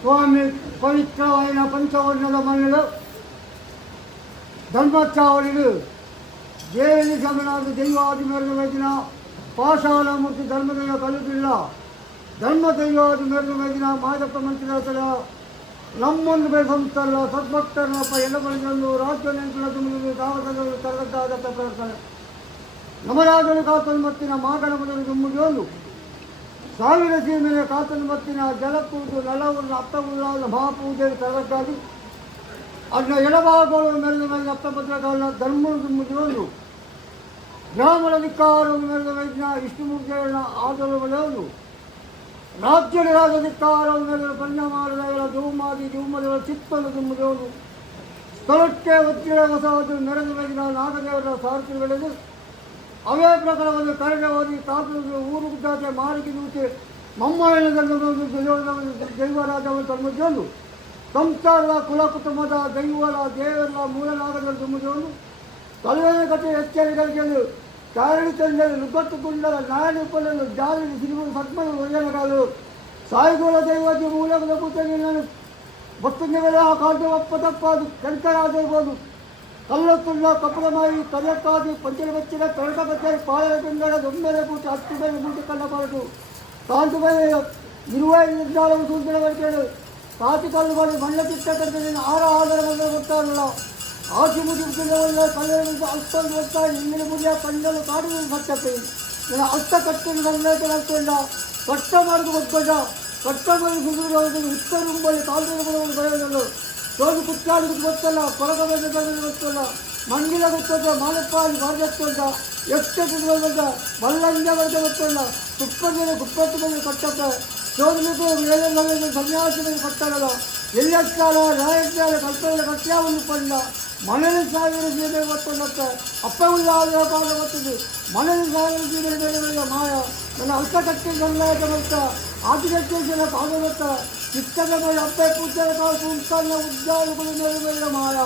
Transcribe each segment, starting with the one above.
స్వామి పవిత్రమైన పంచవర్ణల మనులు ధర్మచావళులు దేవి సమనాథ దైవాది మెరుగు వచ్చిన పాషాణమూర్తి ధర్మదైవ కలుపిల్ల ಧರ್ಮದೈವಾದ ಮೆರೆದು ಮೆದಿನ ಮಾದಪ್ಪ ಮಂತ್ರಿಗಳ ನಮ್ಮೊಂದು ಸಂಸ್ಥೆಲ್ಲ ಸದ್ಭಕ್ತರಪ್ಪ ಎಲ್ಲ ಬಳಿಗಳು ರಾಜ್ಯ ನೆಂಟುಗಳ ತುಂಬಲು ಕಾವಕಗಳು ತರಗಟ್ಟಾದ ಪ್ರಾರ್ಥನೆ ನಮರಾಜನು ಕಾತನು ಮತ್ತಿನ ಮಾಗಣಪದರು ತುಂಬುವುದು ಸಾವಿರ ಸೀಮೆಯ ಕಾತನು ಮತ್ತಿನ ಜಲಪೂಜು ನಲವನ್ನು ಅತ್ತಗುಳ್ಳ ಮಹಾಪೂಜೆ ತರಗಟ್ಟಾಗಿ ಅದನ್ನ ಎಡಭಾಗಗಳು ಮೆರೆದು ಮೆರೆದ ಅಪ್ಪಪತ್ರಗಳ ಧರ್ಮವನ್ನು ತುಂಬುವುದು ಬ್ರಾಹ್ಮಣ ಧಿಕ್ಕಾರವನ್ನು ಮೆರೆದ ಮೆದಿನ ಇಷ್ಟಮೂರ್ತಿಗಳನ್ನ ಆದಲು ಬೆಳೆಯುವುದು ರಾಜ್ಯದ ರಾಜಧಿಕಾರವನ್ನು ಪರಿಣಾಮಗಳ ಧೂಮದಿಗಳ ಚಿತ್ತನ್ನು ತುಂಬುವುದು ಸ್ಥಳಕ್ಕೆ ಒತ್ತಿರ ಹೊಸದು ನೆರೆದು ಬೆಳೆದ ನಾಗದೇವರ ಸಾರಥಿ ಬೆಳೆದು ಅವೇ ಪ್ರಕಾರವನ್ನು ಕರೆಗೆ ಓದಿ ಕಾಪುವುದು ಊರು ಗುದ್ದಾಚೆ ಮಾರಿಕೆ ದೂಚೆ ಮೊಮ್ಮಣ್ಣದಲ್ಲಿ ದೈವರಾಜವನ್ನು ತಂಬುವುದು ಸಂಸಾರದ ಕುಲ ಕುಟುಂಬದ ದೈವರ ದೇವರ ಮೂಲನಾಗದಲ್ಲಿ ತುಂಬುವುದು ಕಲ್ಯಾಣ ಕಟ್ಟೆ ಎಚ್ಚರಿಕೆಗಳು ಕಾರಣ ತಂಡలు ನುಗ್ಗಟ್ಟುಕೊಂಡರ ನಾಯಕలను ಜಾಲಿ ಸಿರಿಮುರು ಪದ್ಮನ ಒಯ್ಯನಗಾಲು ಸಾಯಿಗೋಳ ದೈವಜ್ಞ ಮೂಲಗಳ ಕೂತನ್ನು ಭಕ್ತನಿಗಳ ಕಾದು ಒಪ್ಪದಪ್ಪಾದು ಕಣ್ಕರಾದಿರ್ಬೋದು ಕಲ್ಲತ್ತುಳ್ಳ ಕಪ್ಪದಮಾಯಿ ಕಲ್ಲಕ್ಕಾದಿ ಪಂಚಲ ಬಚ್ಚಿನ ಕಳಕ ಬಚ್ಚರಿ ಪಾಳಯ ತುಂಡರ ದೊಂಬೆಲೆ ಕೂತು ಹತ್ತು ಮೇಲೆ ಮೂಟೆ ಕಲ್ಲಬಾರದು ಕಾಂತು ಮೇಲೆ ಇರುವೆ ನಿರ್ಧಾರವು ಸೂಚನ ಬರ್ತೇನೆ ಕಾತಿ ಕಲ್ಲುಗಳು ಮಣ್ಣ ಚಿತ್ತ ಕಟ್ಟಿನ ಆಧಾರ ಗೊತ್ತಾಗಲ್ಲ ಆಚೆ ಮುಗಿದ ಕಲ್ಲುಗಳಿಂದ ಅಷ್ಟೊಂದು ಗೊತ್ತಾಗಿ ಹಿಂದಿನ ಮುಗಿಯ ಕಣ್ಣಲು ಕಾಡಿನ ಸತ್ತಪ್ಪೆ ನನ್ನ ಅರ್ಥ ಕಟ್ಟಿನ ಬಂದೈತೆ ಮಾಡ್ಕೊಂಡ ಕಷ್ಟ ಮಾಡಿದು ಗೊತ್ತೊಡ್ಡ ಕಷ್ಟ ಮಾಡಿ ಸುಡುವುದು ಉತ್ತರುಂಬಲ್ಲಿ ಕಾಲುಗಳನ್ನು ಬರೆಯಲು ಸೋದು ಕುಚ್ಚಾಡಿದು ಗೊತ್ತಲ್ಲ ಕೊರಗ ಗೊತ್ತಲ್ಲ ಮಂಗಿಲ ಗೊತ್ತೊಡ್ಡ ಮಾನಪ್ಪಾಲಿ ಬಾರ್ಜೊಂಡ ಎಷ್ಟು ಕುಡಿದ ಬಲ್ಲಂಜ ಬರ್ದ ಗೊತ್ತಲ್ಲ ತುಪ್ಪದ ಕುಪ್ಪತ್ತು ಮೇಲೆ ಕಟ್ಟಪ್ಪ ಸೋದಲಿಗೂ ಮೇಲೆ ಸನ್ಯಾಸಿ ಮೇಲೆ ಕಟ್ಟಲ್ಲ ಎಲ್ಲಕ್ಕಾಲ ರಾಯಜ್ಞಾನ ಕಲ್ಪನೆ ಕಟ್ಯಾವನ್ನು ಕೊಂಡ ಮನೆಯಲ್ಲಿ ಸಾವಿರ ಸೀಮೆ ಗೊತ್ತೊಂಡತ್ತೆ ಅಪ್ಪವುಳ್ಳ ಪಾದ ಗೊತ್ತಿದ್ದು ಮನೆಯಲ್ಲಿ ಸಾವಿರ ಸೀಮೆ ಬೇರೆ ಮಾಯ ನನ್ನ ಅರ್ಥ ಕಟ್ಟಿ ಗಂಗಾಯಕ ಗೊತ್ತ ಆದಿಗಟ್ಟಿನ ಪಾದ ಗೊತ್ತ ಚಿತ್ತದ ಮೇಲೆ ಅಪ್ಪೆ ಪೂಜೆಯ ಸಂಸ್ಥಾನ ಉದ್ಯಾನಗಳು ಮೇಲೆ ಬೇರೆ ಮಾಯ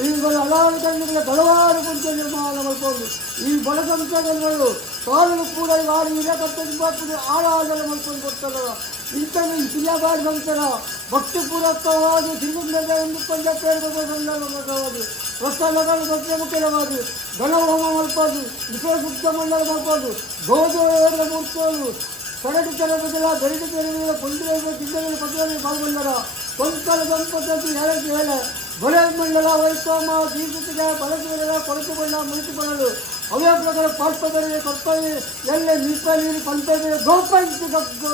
ಇವುಗಳು ಹಲವಾರು ಕಣ್ಣುಗಳ ಹಲವಾರು ಕುಂಚ ನಿರ್ಮಾಣ ಮಾಡ್ಕೊಂಡು ಈ ಬಡ ಸಂಸ್ಥೆಗಳು ಕಾಲಲು ಕೂಡ ಯಾರು ಹಿರಿಯ ಕಟ್ಟುದು ಆಳಾಗಲು ಮಾಡ್ಕೊಂಡು ಕೊಡ್ತಾರಲ್ಲ ಇಂಥದ್ದು ಹಿರಿಯಬಾರಿ ಸಂಸ್ಥೆನ ಭಕ್ತಿಪೂರ್ವಕವಾಗಿ ಸಿಂಗುಂಡದ ಒಂದು ಕೊಂಡ ಸಂದರ್ಭವಾಗಿ ಪ್ರಸ್ಥಾನಗಳು ಭಕ್ತಿಯ ಮುಖ್ಯವಾಗಿ ಘನಹೋಮ ಮಾಡ್ಬೋದು ವಿಷಯ ಶುದ್ಧ ಮಂಡಲ ಮಾಡ್ಬೋದು ಗೋಧೋರ ಮೂರ್ತಿಗಳು ಕರಡು ತೆರವುಗಳ ಬೆರಡು ತೆರವುಗಳ ಕೊಂಡಿರುವ ಜಿಲ್ಲೆಗಳು ಪತ್ರದಲ್ಲಿ ಪಾಲ್ಗೊಂಡರ ಕೊಂಕಲ ದಂಪತಿ ಹೇಳೆ ಬಳೆ ಮಂಡಲ ವೈಕೋಮ ದೀರ್ಘತೆಗೆ ಬಳಸುವುದರ ಕೊರತೆಗೊಂಡ ಮುಳಿಸಿಕೊಳ್ಳಲು ಅವೇ ಪ್ರಕಾರ ಪಾಠದಲ್ಲಿ ಕರ್ತವ್ಯ ಎಲ್ಲೇ ನಿಪ್ಪ ನೀರು ಪಂಚಾಯತ್ ಗೋಪಾಂತಿ ಗಬ್ಬು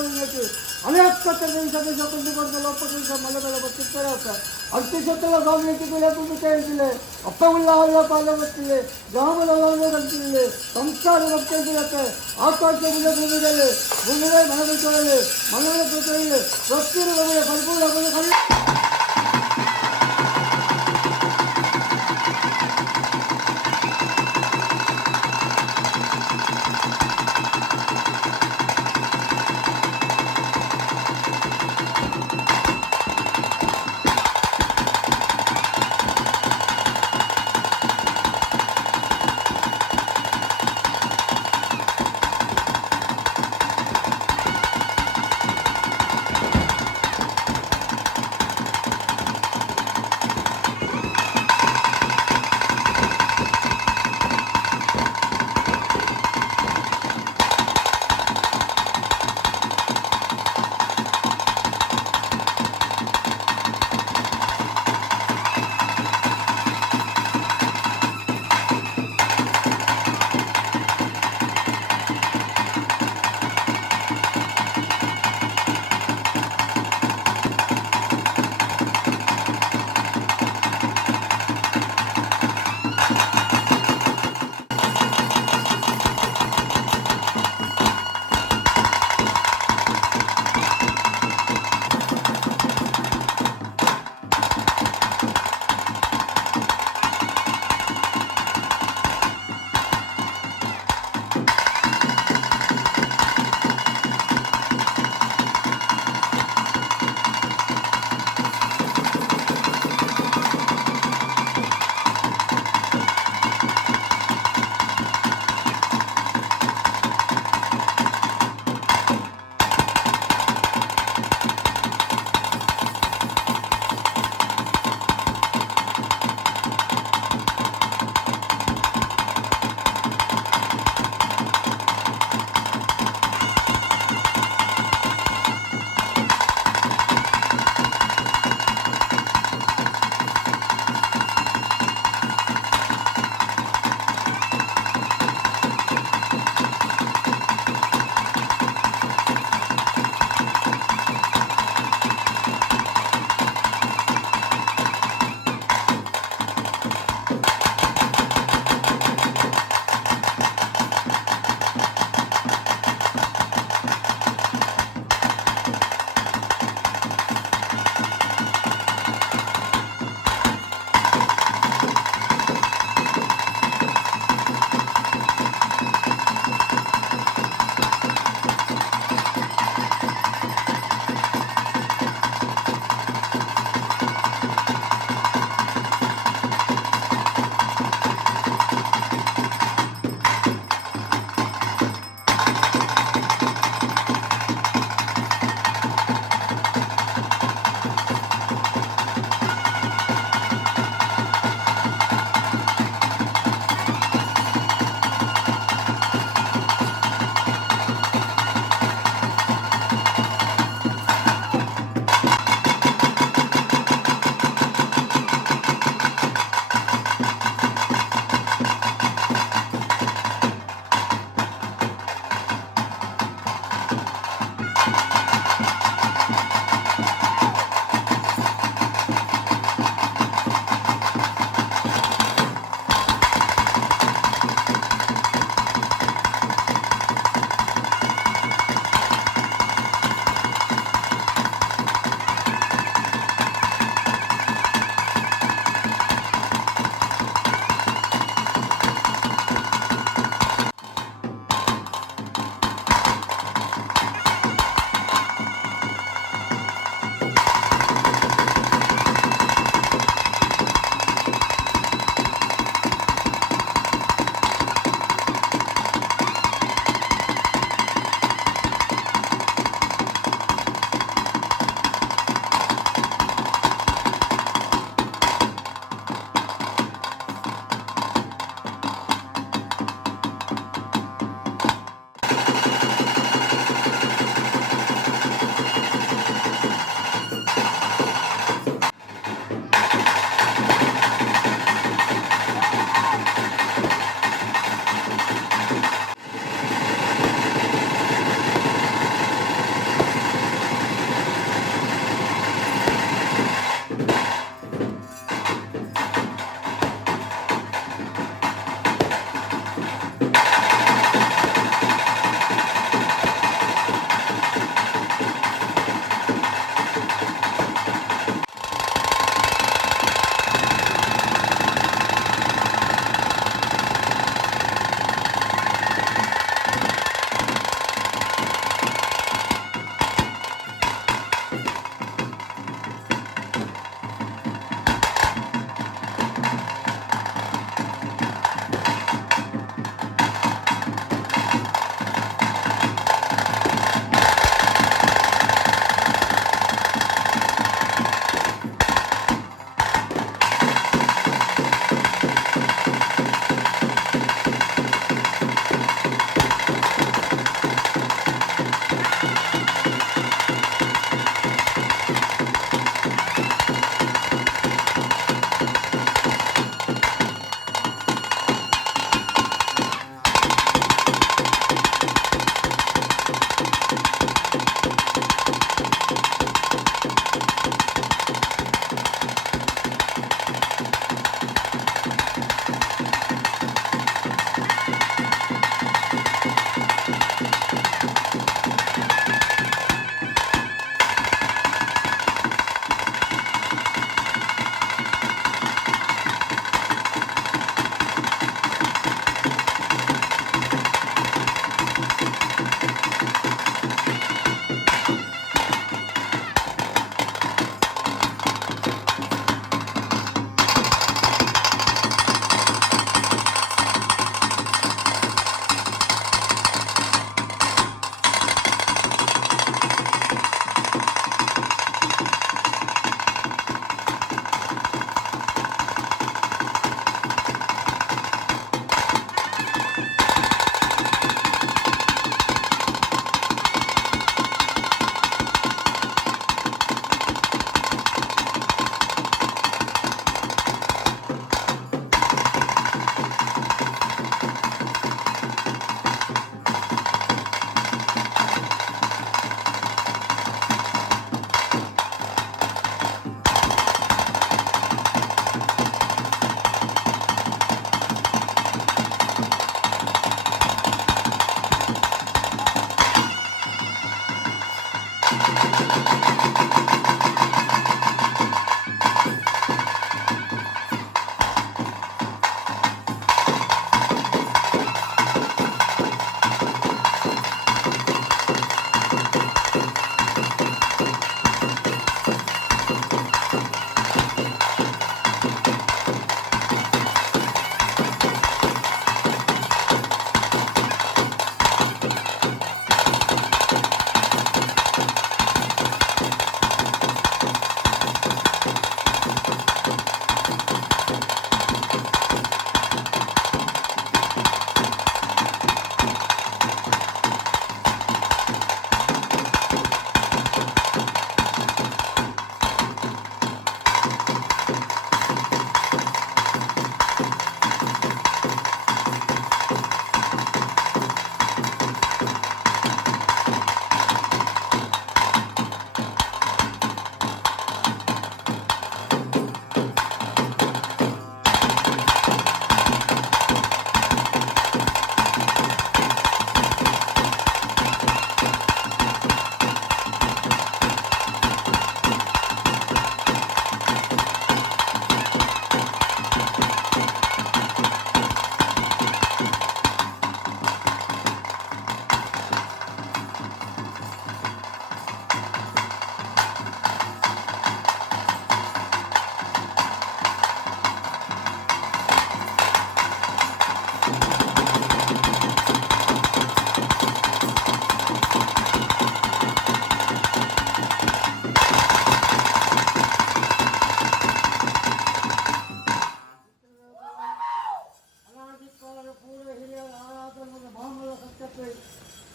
ಅನೇಕ ಸದಸ್ಯ ಕೊಂಡುಕೊಂಡು ಲೋಪದಿಂದ ಮಲಗಳ ಬರ್ತಿರ್ತಾರೆ ಅರ್ತಿಸತ್ತಲ ಸ್ವಾಮಿಗಳು ತುಂಬಿಕೆಯಿಲ್ಲ ಅಪ್ಪವುಳ್ಳ ಅವಳ ಪಾಲ ಬರ್ತಿದೆ ಗ್ರಾಮದ ಅಂತಿದೆ ಸಂಸ್ಕಾರ ಬರ್ತಿರುತ್ತೆ ಆಕಾಶ ಭೂಮಿಯಲ್ಲಿ ಭೂಮಿಗೆ ಮನದಲ್ಲಿ ಮನಗಳ ಪ್ರತಿಯಲ್ಲಿ ಪ್ರತಿಯೊಬ್ಬರ ಪರಿಪೂರ್ಣ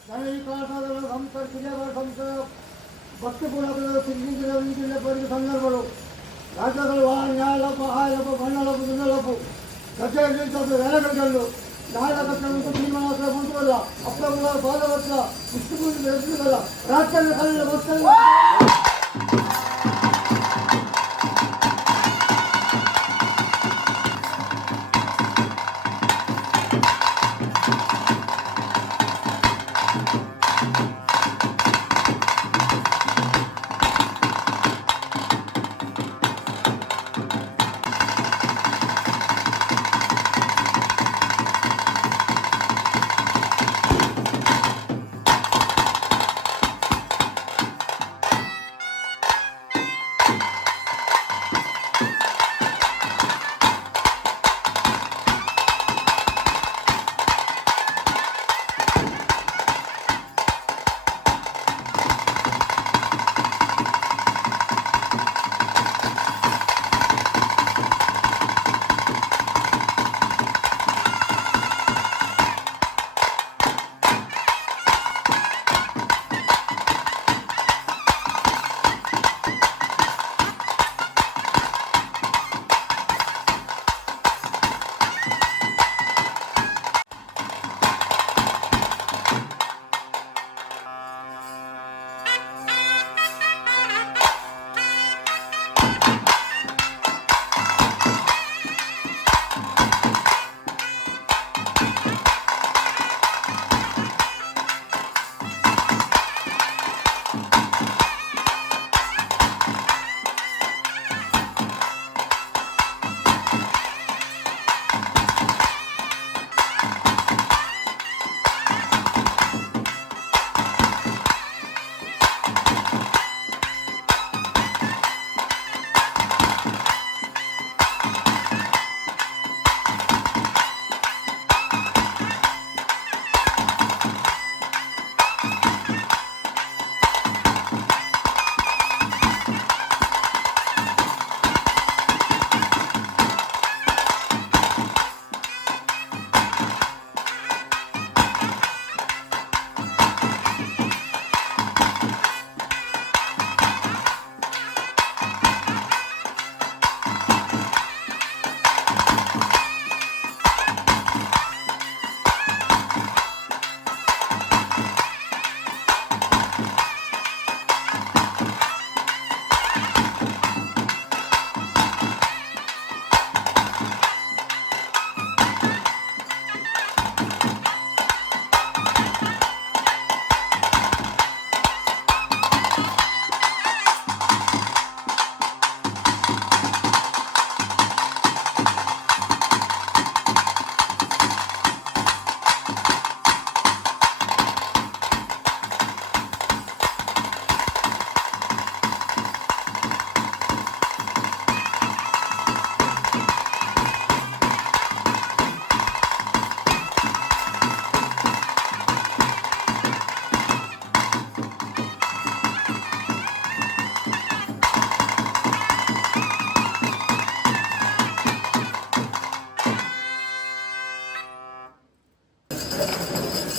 ಗಣೇಶಾಸನ ಸಂಸ್ಥೆ ಜಿಲ್ಲೆಗಳ ಸಂಸ್ಥೆ ಭಕ್ತಿ ಪೂರ್ಣಗಳು ಸಿಂಗಿಂಜಿನ ಸಂದರ್ಭಗಳು ರಾಜ್ಯಗಳು ನ್ಯಾಯಲೋಪ ಆಯಲೋಪ ಮಣ್ಣಲೋಪ ದುನ್ನಲೋಪ ಕಚೇರಿ ವೇಳೆಗಳು ನ್ಯಾಯಕರ್ತನಂತೂ ತೀರ್ಮಾನ ಬಂಧುವಲ್ಲ ಅಪ್ಪಗಳ ಬಾಲವತ್ಲ ಇಷ್ಟು ಎದುರುಗಲ್ಲ ರಾಜ್ಯದ ಕಲ್ಲಿನ ವಸ್ತುಗಳು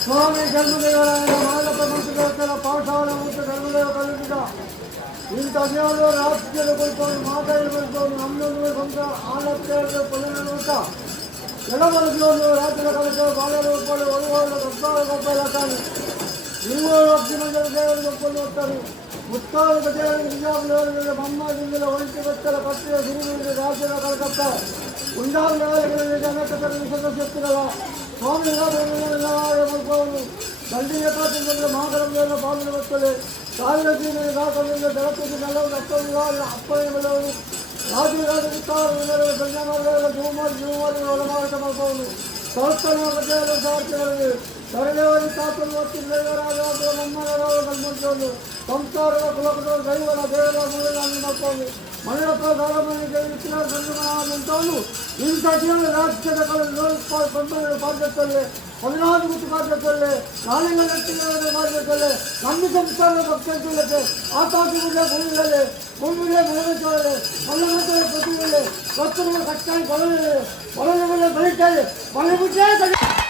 ಸ್ವಾಮಿ ಧರ್ಮದೇವರಾಯನ ಮಾದಪ್ಪ ಮಂತ್ರಗಳ ಪಾಠಾಳ ಮತ್ತು ಧರ್ಮದೇವ ಕಲಿಸಿದ ಇಂಥ ದೇವರು ರಾಜ್ಯದ ಕುರಿತವನು ಮಾತಾಡಿ ಕುರಿತವನು ನಮ್ಮೊಂದು ಸ್ವಂತ ಆಲೋಚನೆ ಕೊಲೆಯುವಂತ ಎಡಬಲ ಜೀವನ ರಾಜ್ಯದ ಕಲಿತ ಬಾಲರು ಒಪ್ಪಲು ಒಳಗೋಳು ಕಪ್ಪಾಳ ಕಪ್ಪಲಾಗ್ತಾನೆ ನೀವು ಅಕ್ಕಿ ಮಂದಿರ ದೇವರಿಗೆ ಒಪ್ಪಲು ಹೋಗ್ತಾರೆ ಮುತ್ತಾದ ದೇವರಿಗೆ ನಿಜಾಬುಲವರಿಗೆ ಬೊಮ್ಮಾಜಿಂದಲ ಒಂಟಿ ಗೊತ್ತಲ ಕಟ್ಟಿದ ಗುರುಗಳಿಗೆ ರಾಜ್ಯದ ಕಲಕತ್ತ ಉಂಡಾದ ದೇವರಿಗೆ ಜನಕತರಿಗೆ ಸದಸ್ಯತ್ತಿರಲ್ಲ ಸ್ವಾಮಿ ಮುಲ್ಪವನು ದಂಡಿಗೆ ಕಾತಿಂದ ಮಹಾಕರಗಳನ್ನು ಪಾಲನೆ ಬರ್ತದೆ ಸಾವಿರ ಜೀವನ ದಾಖಲೆಯಿಂದ ಜಗತ್ತಿಗೆ ನೆಲವನ್ನು ಅಪ್ಪಣೆಗಳವರು ರಾಜ್ಯದ ಉತ್ತಾರ ಸಂಜಾಮಾರ್ಗಗಳ ಜೀವಮಾರಿ ಹೊರಮಾರಾಟ ಮಾಡ್ಬೋದು ಸಂಸ್ಥಾನ ಪ್ರಜೆಗಳ ಸಾರ್ಥಿಗಳಿಗೆ ಸರಳವಾಗಿ ತಾತಲು ಒತ್ತಿರಾಜ ಮಮ್ಮನರಾವ ಕಲ್ಮಂತವನ್ನು ಸಂಸಾರದ ಕುಲಕದ ದೈವರ ದೇವರ ಮೂಲಗಳನ್ನು ಮಾಡ್ಕೊಂಡು ಮನೆಯಪ್ಪ ಧಾರಮಣಿಗೆ ಇತರ ಸಂಗಮನಂತವನು ಇಂಥ ಜೀವನ ರಾಜ್ಯದ ಪಾಠದಲ್ಲಿ 14 ಗುಟ್ಟು ಪಾಠದಲ್ಲಿ ನಾಳೆಗಳ ನೆಟ್ಟಿನ ಪಾಠದಲ್ಲಿ ನಮ್ಮ ಸಂಸ್ಥಾನದ ಪಕ್ಷಕ್ಕೆ ಆತಾಕಿಗುಡ್ಡೆ ಭೂಮಿಗೆ ಮನೆಗೆ ಮಲ್ಲಮಟ್ಟದ ಪ್ರತಿಗಳು ಭಕ್ತರಿಗೆ ಕಟ್ಟಾಗಿ ಕೊಳವೆ ಬೆಳೀತಾರೆ ಮನೆ ಮುಟ್ಟೇ